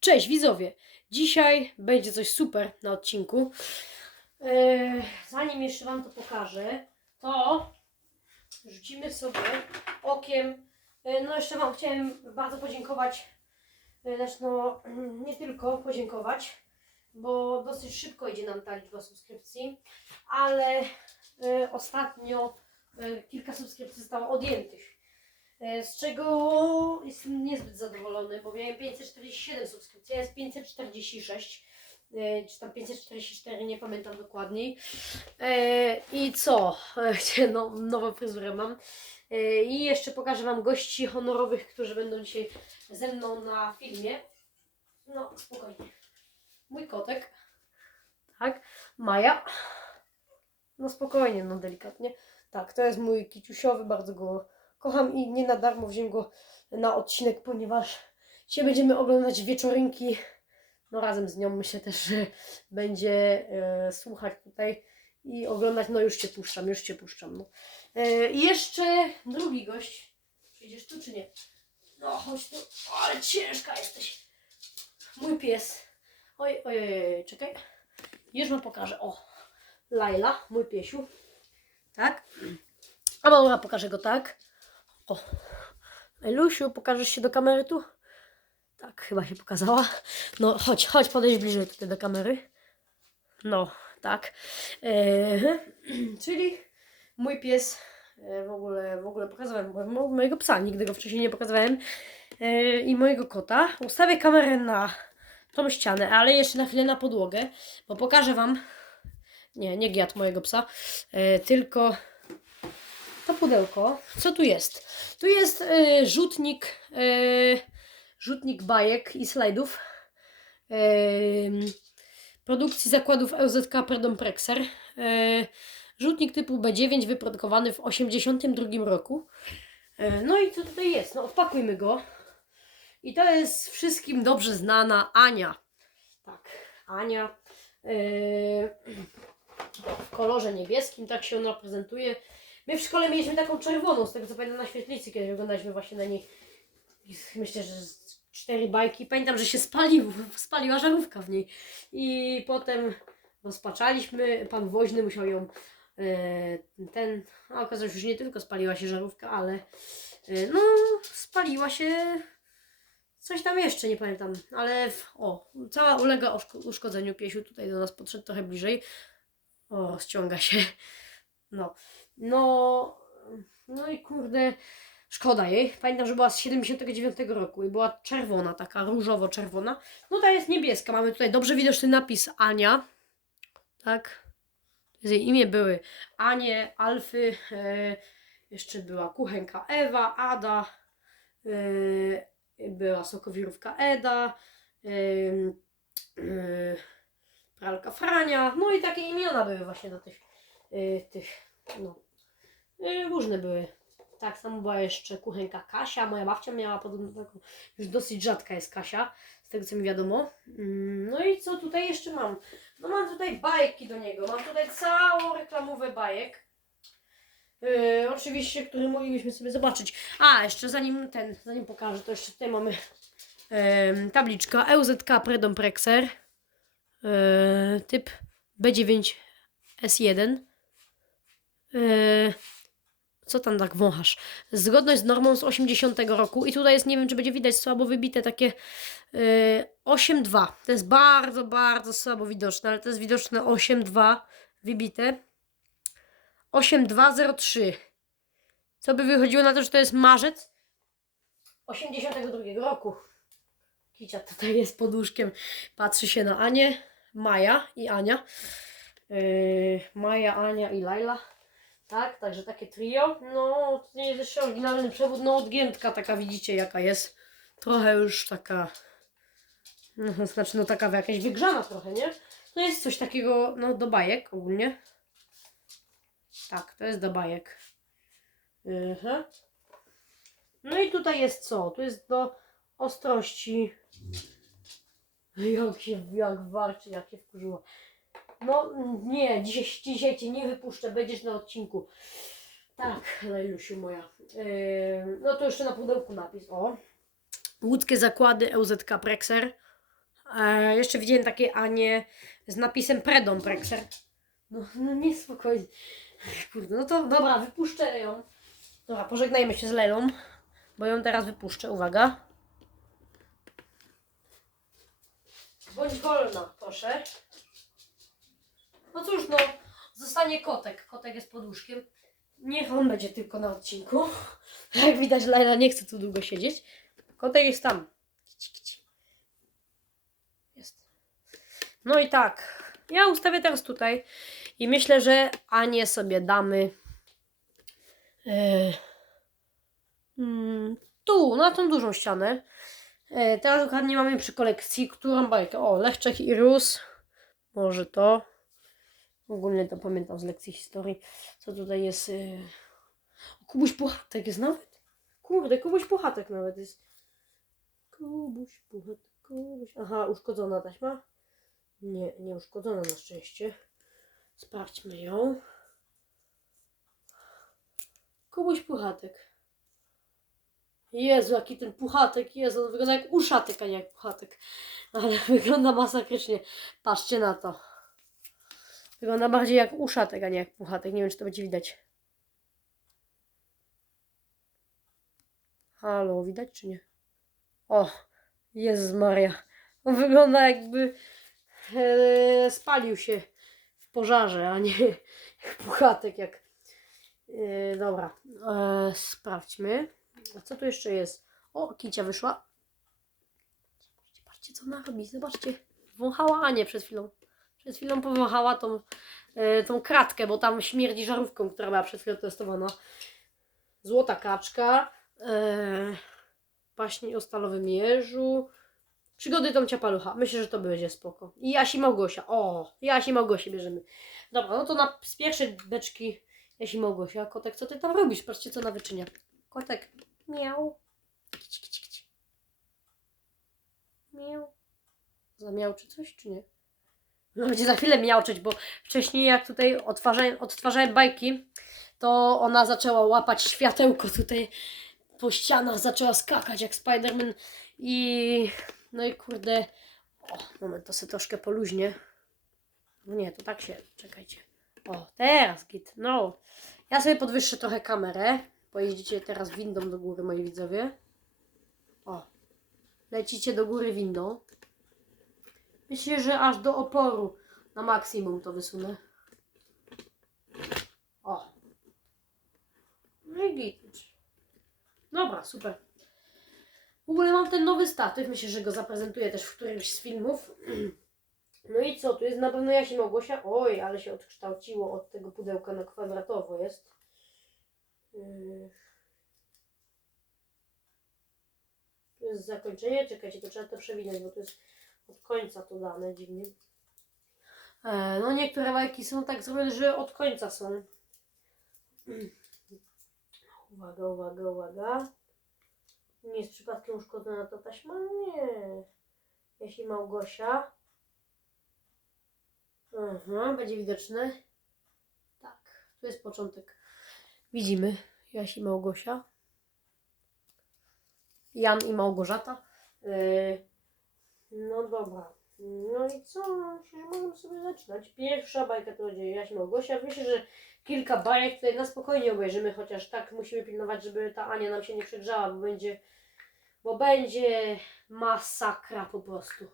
Cześć widzowie! Dzisiaj będzie coś super na odcinku. Eee, zanim jeszcze Wam to pokażę, to rzucimy sobie okiem. E, no jeszcze Wam chciałem bardzo podziękować. E, Znaczy no nie tylko podziękować, bo dosyć szybko idzie nam ta liczba subskrypcji, ale e, ostatnio e, kilka subskrypcji zostało odjętych. E, Z czego jestem niezbyt zadowolony, bo miałem 547 subskrypcji, jest 546, e, czy tam 544, nie pamiętam dokładniej. E, I co? No, nową fryzurę mam. I jeszcze pokażę Wam gości honorowych, którzy będą dzisiaj ze mną na filmie. No, spokojnie. Mój kotek. Tak. Maja. No spokojnie, no delikatnie. Tak, to jest mój kiciusiowy, bardzo go kocham i nie na darmo wziąłem go na odcinek, ponieważ dzisiaj będziemy oglądać wieczorynki. No razem z nią myślę też, że będzie e, słuchać tutaj i oglądać. No już Cię puszczam, już Cię puszczam. No. E, I jeszcze drugi gość. Przyjdziesz tu czy nie? No chodź tu. Ale ciężka jesteś. Mój pies. Oj, oj, oj, czekaj. Już Wam pokażę. O, Laila, mój piesiu. Tak. A dobra, pokażę go tak. O. Elusiu, pokażesz się do kamery tu? Tak, chyba się pokazała. No, chodź, chodź, podejdź bliżej tutaj do kamery. No, tak. Eee, czyli mój pies, e, w ogóle, w ogóle pokazałem mo- mo- mojego psa, nigdy go wcześniej nie pokazywałem. E, I mojego kota. Ustawię kamerę na tą ścianę, ale jeszcze na chwilę na podłogę, bo pokażę Wam. Nie, nie giat mojego psa, e, tylko pudełko. Co tu jest? Tu jest e, rzutnik, e, rzutnik bajek i slajdów e, produkcji zakładów LZK Perdon Prexer. E, rzutnik typu B9 wyprodukowany w 1982 roku. E, no i co tutaj jest? No odpakujmy go. I to jest wszystkim dobrze znana Ania. Tak, Ania. E, w kolorze niebieskim, tak się ona prezentuje. My w szkole mieliśmy taką czerwoną, z tego co pamiętam na świetlicy, kiedy oglądaliśmy właśnie na niej. Myślę, że cztery bajki. Pamiętam, że się spalił, spaliła żarówka w niej. I potem rozpaczaliśmy. Pan woźny musiał ją e, ten. A okazało się, że nie tylko spaliła się żarówka, ale e, no spaliła się coś tam jeszcze, nie pamiętam. Ale w, o, cała ulega uszko- uszkodzeniu piesiu. Tutaj do nas podszedł trochę bliżej. O, rozciąga się. No. No, no i kurde, szkoda jej. Pamiętam, że była z 79 roku i była czerwona, taka różowo-czerwona. No ta jest niebieska. Mamy tutaj dobrze widoczny napis Ania. Tak. Z jej imię były Anie, Alfy, e, jeszcze była kuchenka Ewa, Ada, e, była sokowirówka Eda, e, e, pralka Frania, no i takie imiona były właśnie do tych, e, tych no, różne były. Tak samo była jeszcze kuchenka Kasia, moja babcia miała podobno taką, już dosyć rzadka jest Kasia, z tego co mi wiadomo. Mm, No i co tutaj jeszcze mam? No mam tutaj bajki do niego, mam tutaj całą reklamówę bajek. Yy, oczywiście, które moglibyśmy sobie zobaczyć. A, jeszcze zanim ten, zanim pokażę, to jeszcze tutaj mamy em, tabliczka EUZK Predom Prexer yy, typ B9 S1 yy, co tam tak wąchasz? Zgodność z normą z 80 roku i tutaj jest, nie wiem czy będzie widać słabo wybite takie yy, 8.2. To jest bardzo, bardzo słabo widoczne, ale to jest widoczne 8.2 wybite. 8203. Co by wychodziło na to, że to jest marzec 82 roku. Kicia tutaj jest pod łóżkiem, patrzy się na Anię, Maja i Ania. Yy, Maja, Ania i Laila. Tak, także takie trio. No, to nie jest jeszcze oryginalny przewód, no odgiętka taka widzicie jaka jest. Trochę już taka, no, znaczy no taka jakaś wygrzana trochę, nie? To jest coś takiego, no do bajek ogólnie. Tak, to jest do bajek. Mhm. No i tutaj jest co? Tu jest do ostrości. Jak się, jak warczy, jak się wkurzyło. No nie, dzisiaj, dzisiaj cię nie wypuszczę, będziesz na odcinku. Tak, Lejlusiu moja. Yy, no to jeszcze na pudełku napis, o. Łódzkie zakłady EUZK Prexer. E, jeszcze widziałem takie Anie z napisem Predom Prexer. No, no nie spokojnie. Kurde, no to dobra, wypuszczę ją. Dobra, pożegnajmy się z Lelą, bo ją teraz wypuszczę. Uwaga. Bądź wolna, proszę. No cóż, no, zostanie kotek. Kotek jest pod łóżkiem. Niech on będzie tylko na odcinku. Jak widać, Laila nie chce tu długo siedzieć. Kotek jest tam. Jest. No i tak. Ja ustawię teraz tutaj. I myślę, że Anię sobie damy. e, mm, tu, na tą dużą ścianę. E, teraz dokładnie mamy przy kolekcji, którą bajkę. O, Lechczech i Rus. Może to. Ogólnie to pamiętam z lekcji historii. Co tutaj jest? Yy... Kubuś Puchatek jest nawet. Kurde, Kubuś Puchatek nawet jest. Kubuś Puchatek, Kubuś. Aha, uszkodzona taśma? Nie, nie uszkodzona na szczęście. Sprawdźmy ją. Kubuś Puchatek. Jezu, jaki ten puchatek, Jezu, on wygląda jak uszatek, a nie jak puchatek. Ale wygląda masakrycznie. Patrzcie na to. Wygląda bardziej jak uszatek, a nie jak puchatek. Nie wiem, czy to będzie widać. Halo, widać czy nie? O, Jezus Maria. On wygląda jakby e, spalił się w pożarze, a nie jak puchatek, jak... E, dobra, e, sprawdźmy. A co tu jeszcze jest? O, kicia wyszła. Zobaczcie, co ona robi, zobaczcie. Wąchała Anię przed chwilą. Przed chwilą powąchała tą, e, tą kratkę, bo tam śmierdzi żarówką, która była przed chwilą testowana. Złota kaczka. E, paśń o stalowym jeżu. Przygody Tomcia Palucha. Myślę, że to będzie spoko. I Jasi Małgosia. O, Jasi Małgosi bierzemy. Dobra, no to na, z pierwszej beczki Jasi Małgosia. Kotek, co ty tam robisz? Patrzcie, co na wyczynia. Kotek. Miał. Kici, kici, kici. Miał. Zamiał czy coś, czy nie? No będzie za chwilę miauczeć, bo wcześniej jak tutaj odtwarzałem, odtwarzałem bajki, to ona zaczęła łapać światełko tutaj po ścianach, zaczęła skakać jak Spiderman i no i kurde, o, moment, to sobie troszkę poluźnie. No nie, to tak się, czekajcie. O, teraz git, no. Ja sobie podwyższę trochę kamerę, pojeździcie teraz windą do góry, moi widzowie. O, lecicie do góry windą. Myślę, że aż do oporu na maksimum to wysunę. O. No i git. Dobra, super. W ogóle mam ten nowy statyw. Myślę, że go zaprezentuję też w którymś z filmów. No i co? Tu jest na pewno Jasi Małgosia. Oj, ale się odkształciło od tego pudełka na kwadratowo jest. Yy. Tu jest zakończenie. Czekajcie, to trzeba to przewinąć, bo to jest od końca to dane dziwnie. E, no niektóre bajki są tak zrobione, że od końca są. Uwaga, uwaga, uwaga. Nie jest przypadkiem uszkodzona ta taśma? Nie. Jeśli Małgosia. Mhm, będzie widoczne. Tak, tu jest początek. Widzimy Jasi Małgosia. Jan i Małgorzata. Yy, no dobra. No i co? Myślę, że możemy sobie zaczynać. Pierwsza bajka to będzie Jaś Małgosia. Myślę, że kilka bajek tutaj na spokojnie obejrzymy, chociaż tak musimy pilnować, żeby ta Ania nam się nie przegrzała, bo będzie, bo będzie masakra po prostu.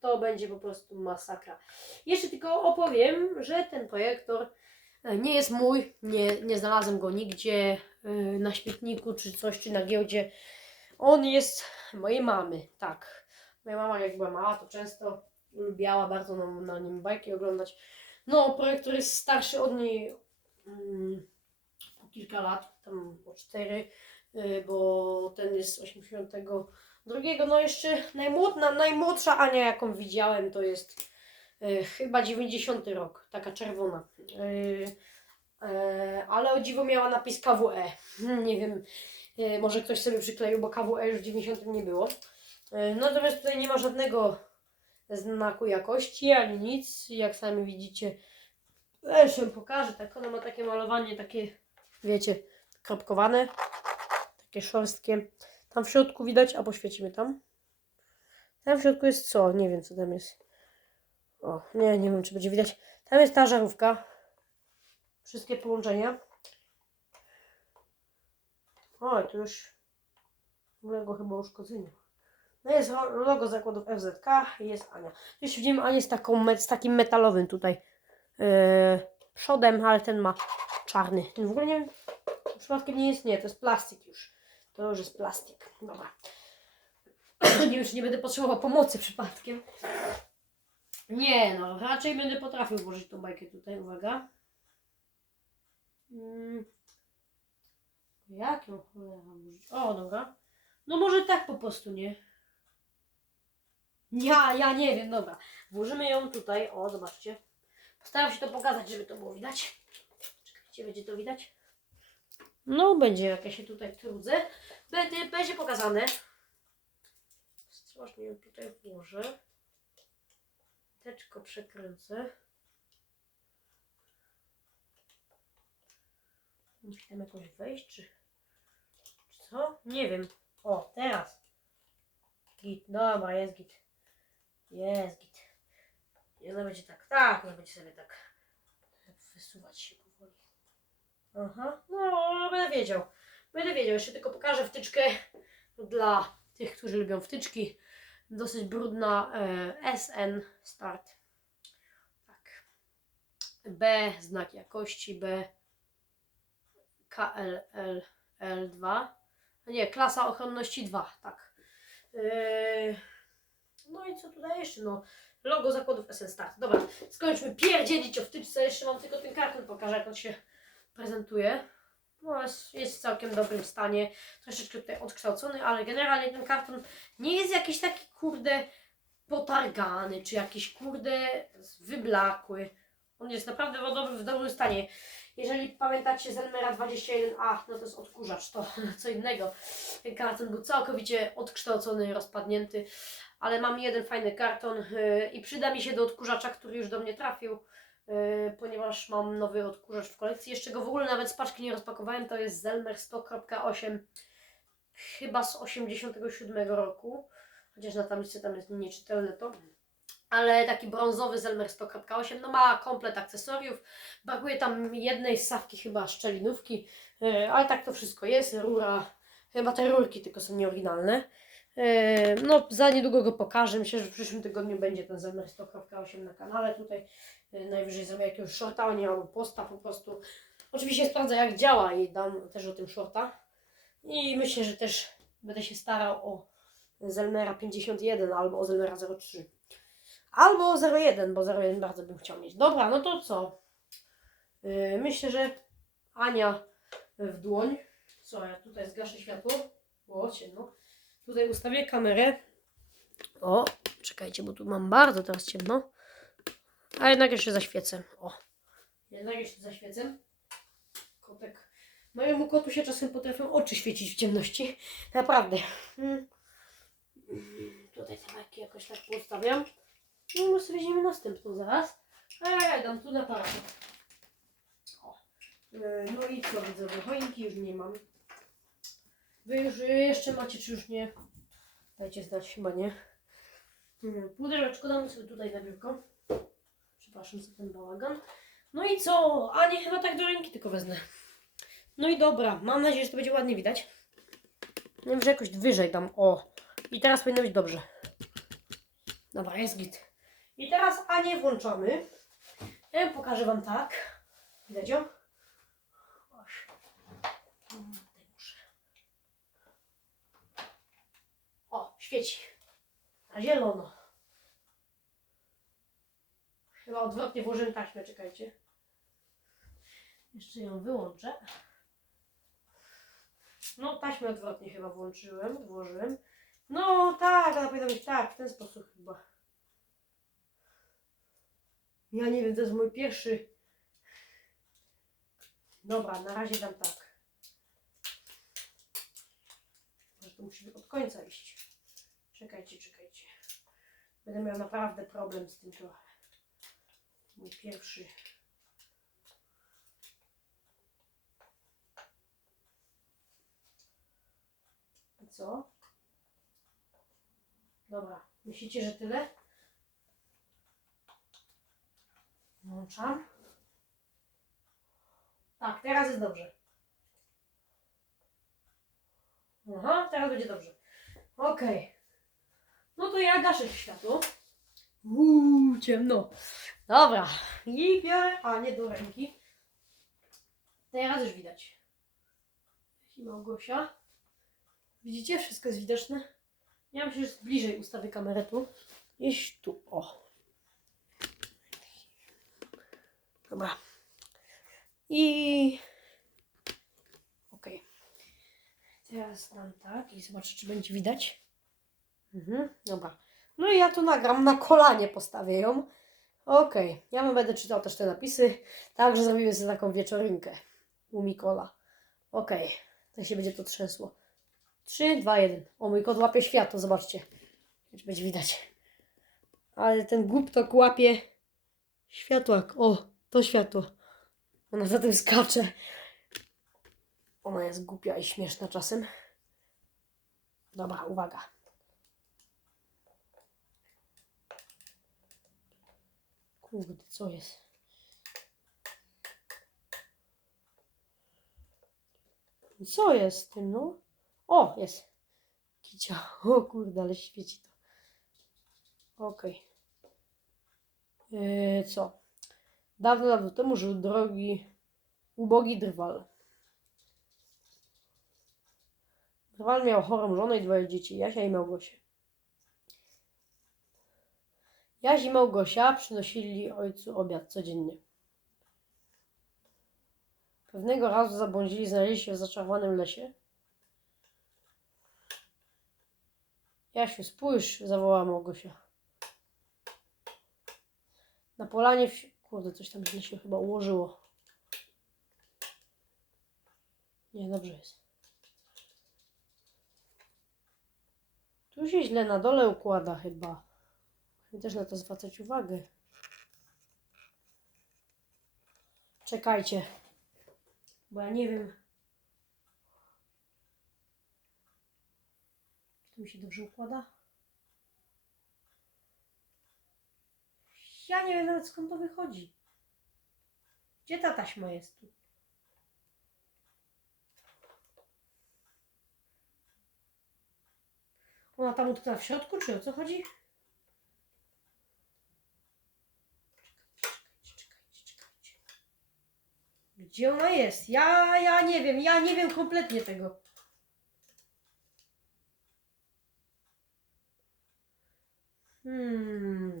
To będzie po prostu masakra. Jeszcze tylko opowiem, że ten projektor e, nie jest mój, nie, nie znalazłem go nigdzie e, na śmietniku czy coś, czy na giełdzie. On jest mojej mamy, tak. Moja mama jak była mała, to często lubiała bardzo na, na nim bajki oglądać. No, projektor jest starszy od niej mm, o kilka lat, tam o cztery, y, bo ten jest z 82. No jeszcze najmłodna, najmłodsza Ania, jaką widziałem, to jest y, chyba 90 rok, taka czerwona. Y, e, ale o dziwo miała napis KWE. Nie wiem, y, może ktoś sobie przykleił, bo KWE już w 90 nie było. E, Natomiast tutaj nie ma żadnego znaku jakości ani nic. Jak sami widzicie, ją pokażę. Tak, ona ma takie malowanie, takie, wiecie, kropkowane, takie szorstkie. Tam w środku widać, a poświecimy tam. Tam w środku jest co? Nie wiem, co tam jest. O, nie, nie wiem, czy będzie widać. Tam jest ta żarówka. Wszystkie połączenia. Oj, tu już uległo chyba uszkodzeniu. No jest logo zakładów FZK i jest Ania. Już widzimy Anię z, taką, z takim metalowym tutaj yy, przodem, ale ten ma czarny. Ten w ogóle nie przypadkiem nie jest, nie, to jest plastik już. To już jest plastik. Dobra. nie wiem, czy nie będę potrzebował pomocy przypadkiem. Nie, no, raczej będę potrafił włożyć tą bajkę tutaj, uwaga. Mm. Jak ją cholera włożyć? O, dobra. No może tak po prostu, nie? Ja, ja nie wiem, dobra. Włożymy ją tutaj, o, zobaczcie. Postaram się to pokazać, żeby to było widać. Czekajcie, będzie to widać? No, będzie, jak ja się tutaj trudzę. Będzie, będzie pokazane. Ostrożnie ją tutaj włożę. Teczko przekręcę. Musi tam jakoś wejść, czy, czy co? Nie wiem. O, teraz. Git, dobra, jest git. Jest git. I będzie tak, tak, ona będzie sobie tak wysuwać się powoli. Aha, no będę wiedział. Będę wiedział, jeszcze tylko pokażę wtyczkę dla tych, którzy lubią wtyczki. Dosyć brudna e, SN Start. Tak. B, znak jakości B. KLL L2. A nie, klasa ochronności 2, tak. Yy, no i co tutaj jeszcze? No, logo zakładów SN Start. Dobra, skończmy pierdzielić o wtyczce. Jeszcze mam tylko ten karton, pokażę jak on się prezentuje. No, jest, jest w całkiem dobrym stanie. Troszeczkę tutaj odkształcony, ale generalnie ten karton nie jest jakiś taki kurde potargany, czy jakiś kurde wyblakły. On jest naprawdę w dobrym, w dobrym stanie. Jeżeli pamiętacie Zelmera 21A, no to jest odkurzacz, to co innego. Ten karton był całkowicie odkształcony, rozpadnięty, ale mam jeden fajny karton yy, i przyda mi się do odkurzacza, który już do mnie trafił, yy, ponieważ mam nowy odkurzacz w kolekcji. Jeszcze go w ogóle nawet z paczki nie rozpakowałem, to jest Zelmer 100.8, chyba z 87 roku, chociaż na tablicy tam jest nieczytelne to ale taki brązowy Zelmer 100.8, no ma komplet akcesoriów, brakuje tam jednej ssawki chyba szczelinówki, yy, ale tak to wszystko jest, rura, chyba te rurki tylko są nieoryginalne. Yy, no za niedługo go pokażę, myślę, że w przyszłym tygodniu będzie ten Zelmer 100.8 na kanale, tutaj yy, najwyżej zrobię jakiegoś shorta, nie albo posta po prostu. Oczywiście sprawdzę jak działa i dam też o tym shorta i myślę, że też będę się starał o Zelmera 51 albo o Zelmera 03. Albo 01, bo 01 bardzo bym chciał mieć. Dobra, no to co? Yy, myślę, że Ania w dłoń. Co, ja tutaj zgaszę światło. O, ciemno. Tutaj ustawię kamerę. O, czekajcie, bo tu mam bardzo teraz ciemno. A jednak jeszcze zaświecę. O, jednak jeszcze zaświecę. Kotek. Mojemu kotu się czasem potrafią oczy świecić w ciemności. Naprawdę. Mm. Mm, Tutaj te bajki jakoś tak poustawiam. No, my sobie weźmiemy następną zaraz. A ja dam tu na. O. Yy, No i co widzowie, choinki już nie mam. Wy już jeszcze macie, czy już nie? Dajcie znać, chyba nie. Pudełeczko damy sobie tutaj na biurko. Przepraszam za ten bałagan. No i co? A nie, chyba tak do ręki tylko wezmę. No i dobra, mam nadzieję, że to będzie ładnie widać. Nie wiem, że jakoś wyżej dam. O. I teraz powinno być dobrze. Dobra, jest git. I teraz Anię włączamy. Ja pokażę Wam tak. Widać ją? Oś. Mm, tutaj muszę. O, świeci. Na zielono. Chyba odwrotnie włożyłem taśmę, czekajcie. Jeszcze ją wyłączę. No, taśmę odwrotnie chyba włączyłem, włożyłem. No tak, ona powinna być tak, w ten sposób chyba. Ja nie wiem, to jest mój pierwszy. Dobra, na razie dam tak. Może to musi od końca iść. Czekajcie, czekajcie. Będę miał naprawdę problem z tym trochę. Mój pierwszy. Co? Dobra, Myślicie, że tyle? Włączam. Tak, teraz jest dobrze. Aha, teraz będzie dobrze. Okej. No to ja gaszę światło. Uuu, ciemno. Dobra. I biorę, a nie do ręki. Teraz już widać. I Małgosia. Widzicie? Wszystko jest widoczne. Ja myślę, że bliżej ustawię kamerę tu. Gdzieś tu. O. Dobra. I... Okej. Teraz dam tak i zobaczę, czy będzie widać. Mhm, dobra. No i ja tu nagram, na kolanie postawię ją. Okej, ja wam będę czytał też te napisy. Także zrobimy sobie taką wieczorynkę u Mikola. Okej, to się będzie to trzęsło. 3, 2, 1. O, mój kot łapie światło, zobaczcie. Czy będzie widać. Ale ten głuptok łapie światłak. O, to światło. Ona za tym skacze. Ona jest głupia i śmieszna czasem. Dobra, uwaga. Kurde, co jest? Co jest z tym, no? O, jest. Kicia. O kurde, ale świeci to. Okej. Yy, co? Dawno, dawno temu żył drogi, ubogi drwal. Drwal miał chorą żonę i dwoje dzieci, Jasia i Małgosię. Jaś i Małgosia przynosili ojcu obiad codziennie. Pewnego razu zabłądzili, znaleźli się w zaczarowanym lesie. Jasiu, spójrz, zawołała Małgosia. Na polanie w... Kurde, coś tam się chyba ułożyło. Nie, dobrze jest. Tu się źle na dole układa chyba. Też na to zwracać uwagę. Czekajcie. Bo ja nie wiem. Czy mi się dobrze układa? Ja nie wiem nawet skąd to wychodzi. Gdzie ta taśma jest tu? Ona tam utknęła w środku, czy o co chodzi? Czekajcie, czekajcie, czekajcie. Gdzie ona jest? Ja, ja nie wiem, ja nie wiem kompletnie tego. Hmm.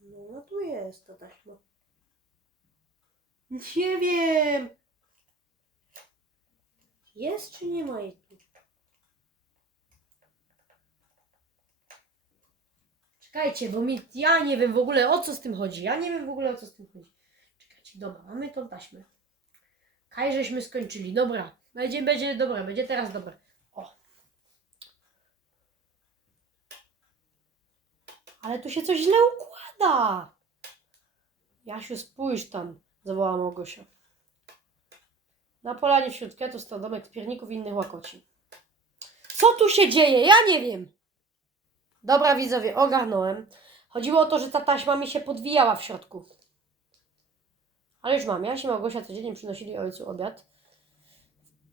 No, no tu jest ta taśma. Nie wiem. Jest czy nie ma jej Czekajcie, bo mi, ja nie wiem w ogóle o co z tym chodzi. Ja nie wiem w ogóle o co z tym chodzi. Czekajcie, dobra, mamy tą taśmę. Kaj, żeśmy skończyli. Dobra, będzie, będzie dobra, będzie teraz dobra. O. Ale tu się coś źle układa. Jasiu, spójrz tam, zawołała Małgosia. Na polanie wśród kwiatów stał domek pierników i innych łakoci. Co tu się dzieje? Ja nie wiem. Dobra, widzowie, ogarnąłem. Chodziło o to, że ta taśma mi się podwijała w środku. Ale już mam. Ja się Małgosia codziennie przynosili ojcu obiad.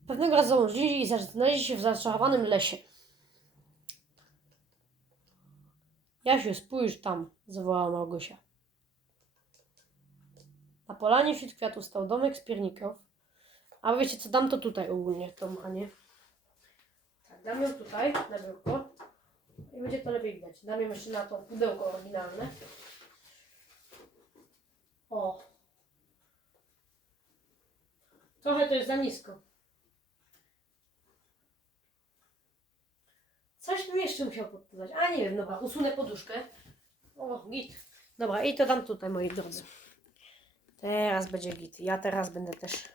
Pewnego razu założyli i znaleźli się w zaczarowanym lesie. Jasiu, spójrz tam, zawołała Małgosia. Na polanie wśród kwiatów stał domek z pierników. A wiecie co, dam to tutaj ogólnie, tą Anię. Tak, dam ją tutaj, na biurko. I będzie to lepiej widać. Dam jeszcze na to pudełko oryginalne. O. Trochę to jest za nisko. Coś bym jeszcze musiał podpisać. A nie wiem, dobra, usunę poduszkę. O, git. Dobra, i to dam tutaj, moi drodzy. Teraz będzie git. Ja teraz będę też.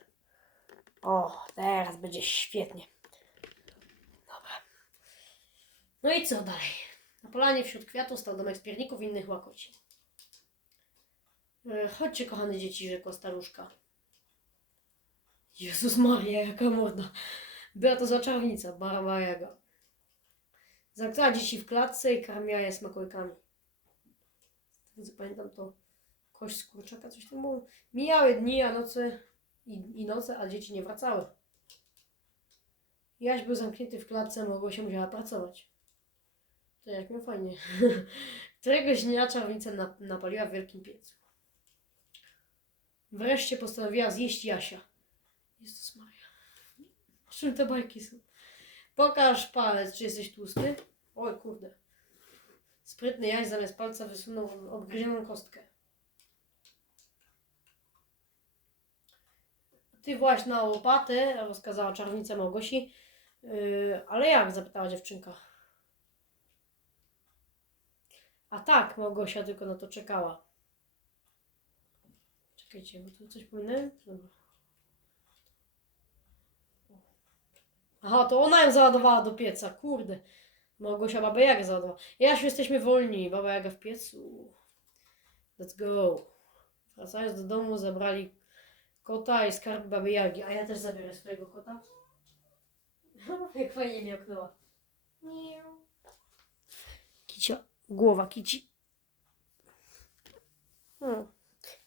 O, teraz będzie świetnie. Dobra. No i co dalej? Na polanie wśród kwiatów stał domek z pierników i innych łakoci. E, Chodźcie, kochane dzieci, rzekła staruszka. Jezus Maria, jaka morda. Była to zaczarownica, Baba Jaga. Zamknęła dzieci w klatce i karmiła je smakołykami. Pamiętam to kość z kurczaka, coś tam było. Mijały dni, a noce i, i noce, a dzieci nie wracały. Jaś był zamknięty w klatce, mogło się musiała pracować. To jak miał fajnie. Któregoś dnia czarownica nap- napaliła w wielkim piecu. Wreszcie postanowiła zjeść Jasia. Jezus Maria. Czym te bajki są? Pokaż palec, czy jesteś tłusty. Oj, kurde. Sprytny Jaś zamiast palca wysunął odgryzioną kostkę. Ty właśnie na łopatę, rozkazała czarownica Małgosi. Yy, ale jak? zapytała dziewczynka. A tak, Małgosia tylko na to czekała. Czekajcie, bo tu coś pominąłem? Dobra. Aha, to ona ją załadowała do pieca, kurde. Małgosia Baba Jaga załadowała. Jasiu, jesteśmy wolni. Baba Jaga w piecu. Let's go. Wracając do domu, zabrali kota i skarb Baby Jagi. A ja też zabiorę swojego kota. Jak fajnie mnie oknęła. Miau. Głowa kici. Hmm.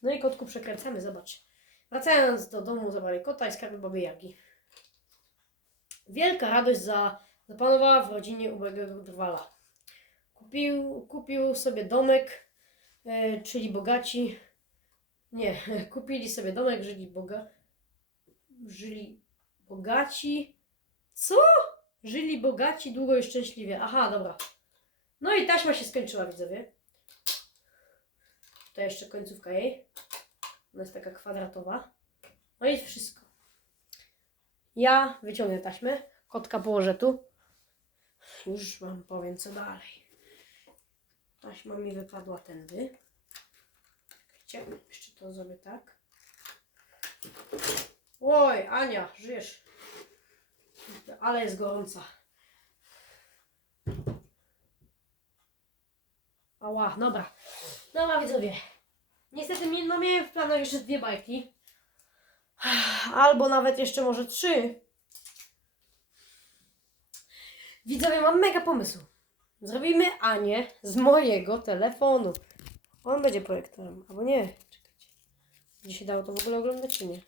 No i kotku przekręcamy, zobacz. Wracając do domu, zabrali kota i skarby Baby Jagi. Wielka radość za, zapanowała w rodzinie ubogiego drwala. Kupił, kupił sobie domek, e, czyli bogaci. Nie, kupili sobie domek, żyli boga. Żyli bogaci. Co? Żyli bogaci długo i szczęśliwie. Aha, dobra. No i taśma się skończyła, widzowie. To jeszcze końcówka jej. Ona jest taka kwadratowa. No i wszystko. Ja wyciągnę taśmę, kotka położę tu. Już wam powiem co dalej. Taśma mi wypadła tędy. Czekajcie, jeszcze to zrobię tak. Oj, Ania, żyjesz. Ale jest gorąca. Ała, dobra. Dobra widzowie. Niestety mi- no miałem w planach jeszcze dwie bajki. Albo nawet jeszcze może trzy. Widzowie, mam mega pomysł. Zrobimy Anię z mojego telefonu. On będzie projektorem, albo nie. Czekajcie. Będzie się dało to w ogóle oglądać, czy nie?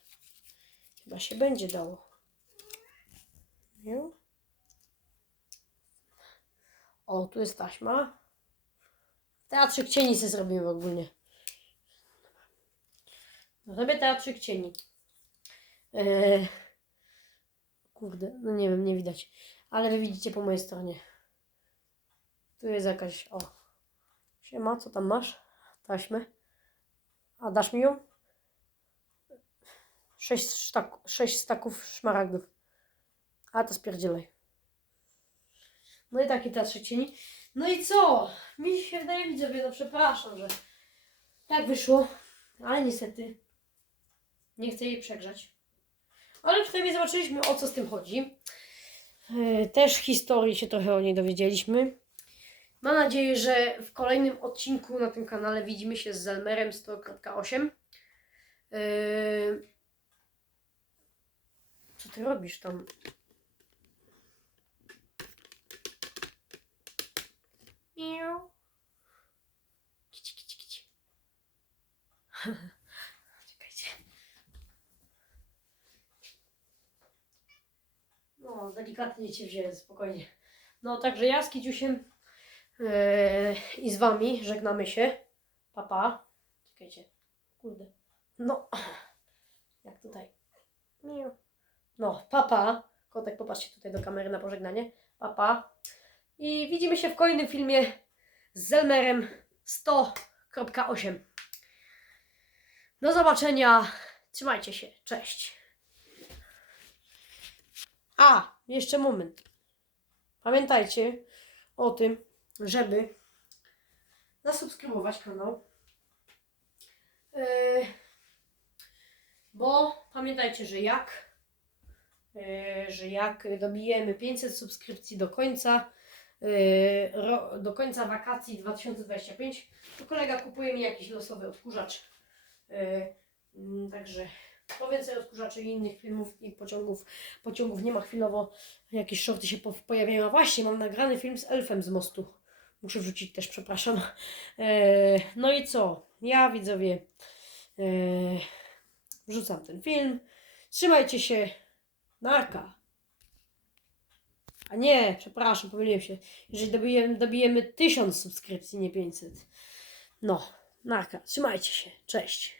Chyba się będzie dało. Nie? O, tu jest taśma. Teatrzyk cieni sobie zrobimy ogólnie. Zrobię teatrzyk cieni. Eee, kurde, no nie wiem, nie widać. Ale wy widzicie po mojej stronie. Tu jest jakaś, o. Siema, co tam masz? Taśmę. A dasz mi ją? Sześć, sztak, sześć staków szmaragdów. A to spierdzielaj. No i taki teatrzyk cieni. No i co? Mi się wydaje, widzowie, no przepraszam, że tak wyszło. Ale niestety nie chcę jej przegrzać. Ale przynajmniej zobaczyliśmy o co z tym chodzi. Yy, Też historii się trochę o niej dowiedzieliśmy. Mam nadzieję, że w kolejnym odcinku na tym kanale widzimy się z Zelmerem 100.8. Yy... Co ty robisz tam? Kici, kici, kici. Czekajcie. No, delikatnie cię wziąłem, spokojnie. No, także ja z Kiciusiem yy, i z wami żegnamy się. Papa. Pa. Czekajcie. Kurde. No. Jak tutaj. No, papa. Pa. Kotek, popatrzcie tutaj do kamery na pożegnanie. Papa. Pa. I widzimy się w kolejnym filmie z Zelmerem 100.8. Do zobaczenia. Trzymajcie się. Cześć. A, jeszcze moment. Pamiętajcie o tym, żeby zasubskrybować kanał. Yy, bo pamiętajcie, że jak yy, że jak dobijemy 500 subskrypcji do końca do końca wakacji 2025, to kolega kupuje mi jakiś losowy odkurzacz. Yy, mm, także Po więcej odkurzaczy i innych filmów i pociągów. Pociągów nie ma chwilowo. Jakieś shorty się po, pojawiają. A właśnie, mam nagrany film z elfem z mostu. Muszę wrzucić też, przepraszam. Eee, no i co? Ja widzowie wrzucam ten film. Trzymajcie się. Narka. A nie, przepraszam, pomyliłem się. Jeżeli dobijemy, dobijemy 1000 subskrypcji, nie 500. No, narka. Trzymajcie się. Cześć.